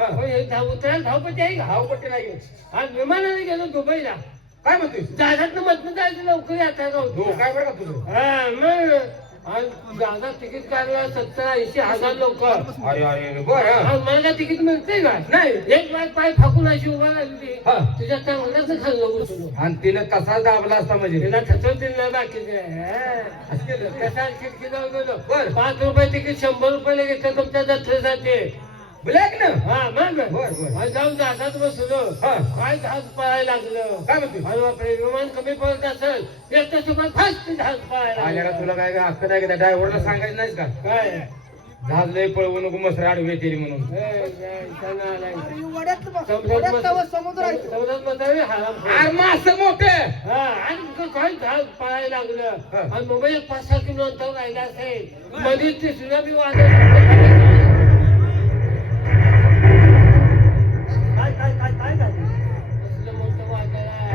उतरायला धावपट्टी आहे का? धावपट्टी नाही घेत. आज विमानाने गेलो दुबईला. काय म्हणतोय? जहाजात मधनं जायचं लवकर येता का? हो काय बरं का तुझं? हा मग आणि जहाजात तिकीट काढलं 70-80 हजार लोक. अरे अरे बरं. मला काय तिकीट मिळते का? नाही. एक बाय पाय फाकून अशी उभा लागली. हा. तुझ्या चांगल्याच खाल्लं बसलो. आणि तिनं कसा दाबला असता म्हणजे? तिला थचवतील ना बाकीचे. कसा खिडकीजवळ गेलो. बर. 5 रुपये तिकीट 100 रुपये घेतलं तुमच्या जत्रेसाठी. ब्लॅक ना? हा मग बर बर. आणि जाऊन जहाजात बसलो. हा. काय जहाज पळायला लागलं. काय म्हणतोय? अरे बापरे, विमान कमी पडत असेल एकटा सुद्धा फास्ट जहाज पळायला आल्या का लागलं. तुला काय हक्क नाही का? ड्रायव्हरला सांगायचं नाहीस का? काय जहाज लय पळवू नको मस्त आडवे येते म्हणून. समुद्रात बसावे हराम. अरे मासं मोठं. हा आणि काय जहाज पळायला लागलं. हा. आणि मुंबई 5-6 किलो अंतर राहिलं असेल. मध्ये ते सुनामी वादळ. काय झालं? कसलं मोठं वादळ आहे.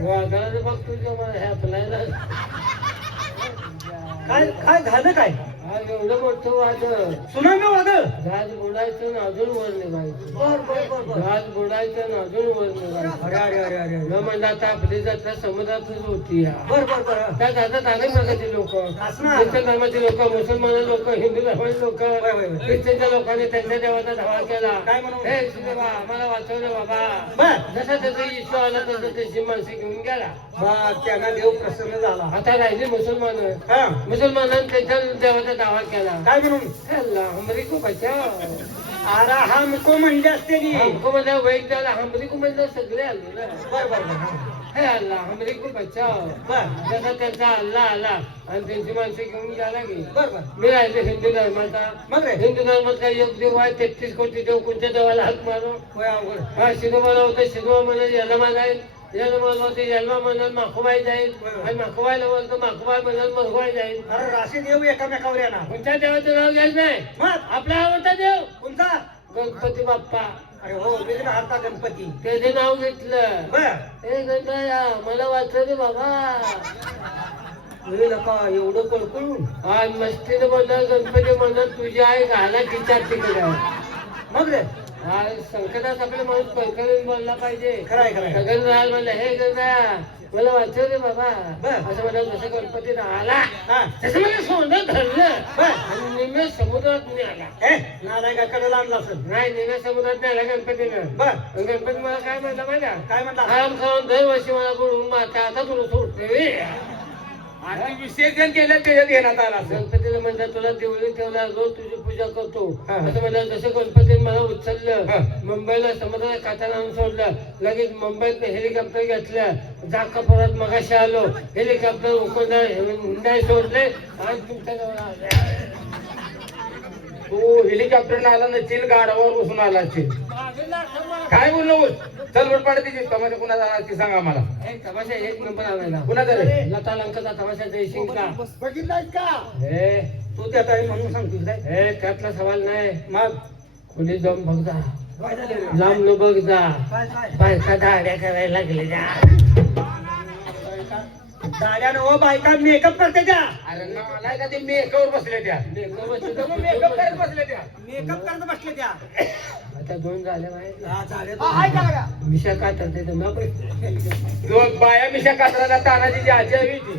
वादळाचं बघ तुझ्या मला ह्या फुलायला. काय झालं काय? आज एवढं मोठं वादळ. सुनामी वादळ. जहाज बुडायचं ना अजून वर निघायचं. बर बर बर बर. जहाज बुडायचं ना अजून वर निघायचं. अरे अरे अरे अरे. न म्हणलं आता आपली जत्रा समुद्रातच होती. बर बर बर. त्या जहाजात आले प्रकारचे लोक, असणार. ख्रिश्चन धर्माचे लोक, मुसलमान लोक, हिंदू धर्माचे लोक. होय, होय. ख्रिश्चनच्या लोकांनी त्यांच्या देवाचा धावा केला. काय म्हणून? हे शिदेवा आम्हाला वाचवलं बाबा. बर. जसा त्याचा येशू आला तसं त्याची माणसे घेऊन गेला. बा त्यांना देव प्रसन्न झाला. आता राहिले मुसलमान. हा. मुसलमानांनी त्यांच्या देवाचा दावा केला. काय म्हणून? हमरी को बचाव. अरे हमको म्हणजे असते नी. हमको म्हणजे वैक झाला. हमरी को म्हणजे सगळे आले ना. बर बर बर. हे अल्लाह हमरी को बचाव. बर जसा त्यांचा अल्लाह आला आणि त्यांची माणसे घेऊन गेला की. बर बर. मी राहिले हिंदू धर्माचा. मग रे? हिंदू धर्मात काही योग देव आहे 33 कोटी देव. कोणत्या देवाला हात मारो. होय अवघड. हा शिदोबाला होतं शिदोबा म्हणत याला जाईल. याला म्हणत याला म्हणत माखोबाई जाईल. आणि माखोबाईला म्हणतो माखोबाई म्हणत मरगोबाई जाईल. अरे राशी देव एकामेकावर येणार. कोणत्या देवाचं नाव घ्यायचं नाही. मग आपला आवडता देव कोणता? गणपती बाप्पा. अरे हो वेगळा हाता गणपती. त्याचे नाव घेतलं. बर. हे गणपया मला वाचव रे बाबा. नका एवढं कळकळून. आज मस्तीने म्हणलं गणपती म्हणत तुझी आई घाला तिच्या तिकडे. मग रे? आज संकटात आपला माणूस कळकळून बोलला पाहिजे. खरंय खरंय. सगळं राहायला म्हणलं हे गणपया मला वाचव रे बाबा. बर. असं म्हणलं जसं गणपती आला हा. तसं मला सोनं धरलं. बर. आणि निम्या समुद्रात मी आला. ए नालाय का कडे लांबला असेल. नाही निम्या समुद्रात नाही आला गणपतीनं. बर. आणि गणपती मला काय म्हणला माहिती का? काय म्हणला? आराम खाऊन दरवर्षी मला बोलवून माता आता तुला सोडते. आणि विसर्जन केलं त्याच्यात घेण्यात आला असेल. गणपतीला म्हणतात तुला देवळी ठेवला रोज तुझी पूजा करतो. हा. असं म्हणतात जसं गणपतीने मला हा. उचललं मुंबईला समुद्रात काठाला आणून सोडलं. लगेच मुंबईत हेलिकॉप्टर घेतलं. जाकापुरात मगाशी आलो. हेलिकॉप्टर उकळलं हुंडाई सोडले आणि तुमच्या जवळ आले. तू हेलिकॉप्टर आला नसशील गाडावर बसून आला असशील. काय बोललो? चल बट पाडते तिची तमाशा कुणाचा ती सांगा मला. तमाशा एक नंबर आणायला. कुणाचा रे? लता लंकाचा तमाशा जयसिंग का. बघितलाय का? हे तू त्यात आहे म्हणून सांगतोस काय? हे त्यातला सवाल नाही. मग कुणी जाऊन बघ जा. काय झालं रे? लांब न बघ जा. काय काय? बायका दाड्या करायला लागले जा. दाड्यानं हो बायका मेकअप करते त्या. अरे नालाय का ते मेकअपवर बसले त्या. मेकअप करत बसले त्या. मेकअप करत बसले त्या. आता 2 झाले माहिती. हा, झाले. हाय का लागा? मिशा का तर ना दोन बाया मिशा कातराला तानाची जी आजी हवी ती.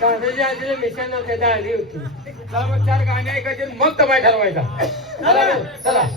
कांद्याच्या आजीला मिशा नव्हत्या दाढी होती. चला मग 4 गाणी ऐकायचे मग तमाय ठरवायचा. चला चला.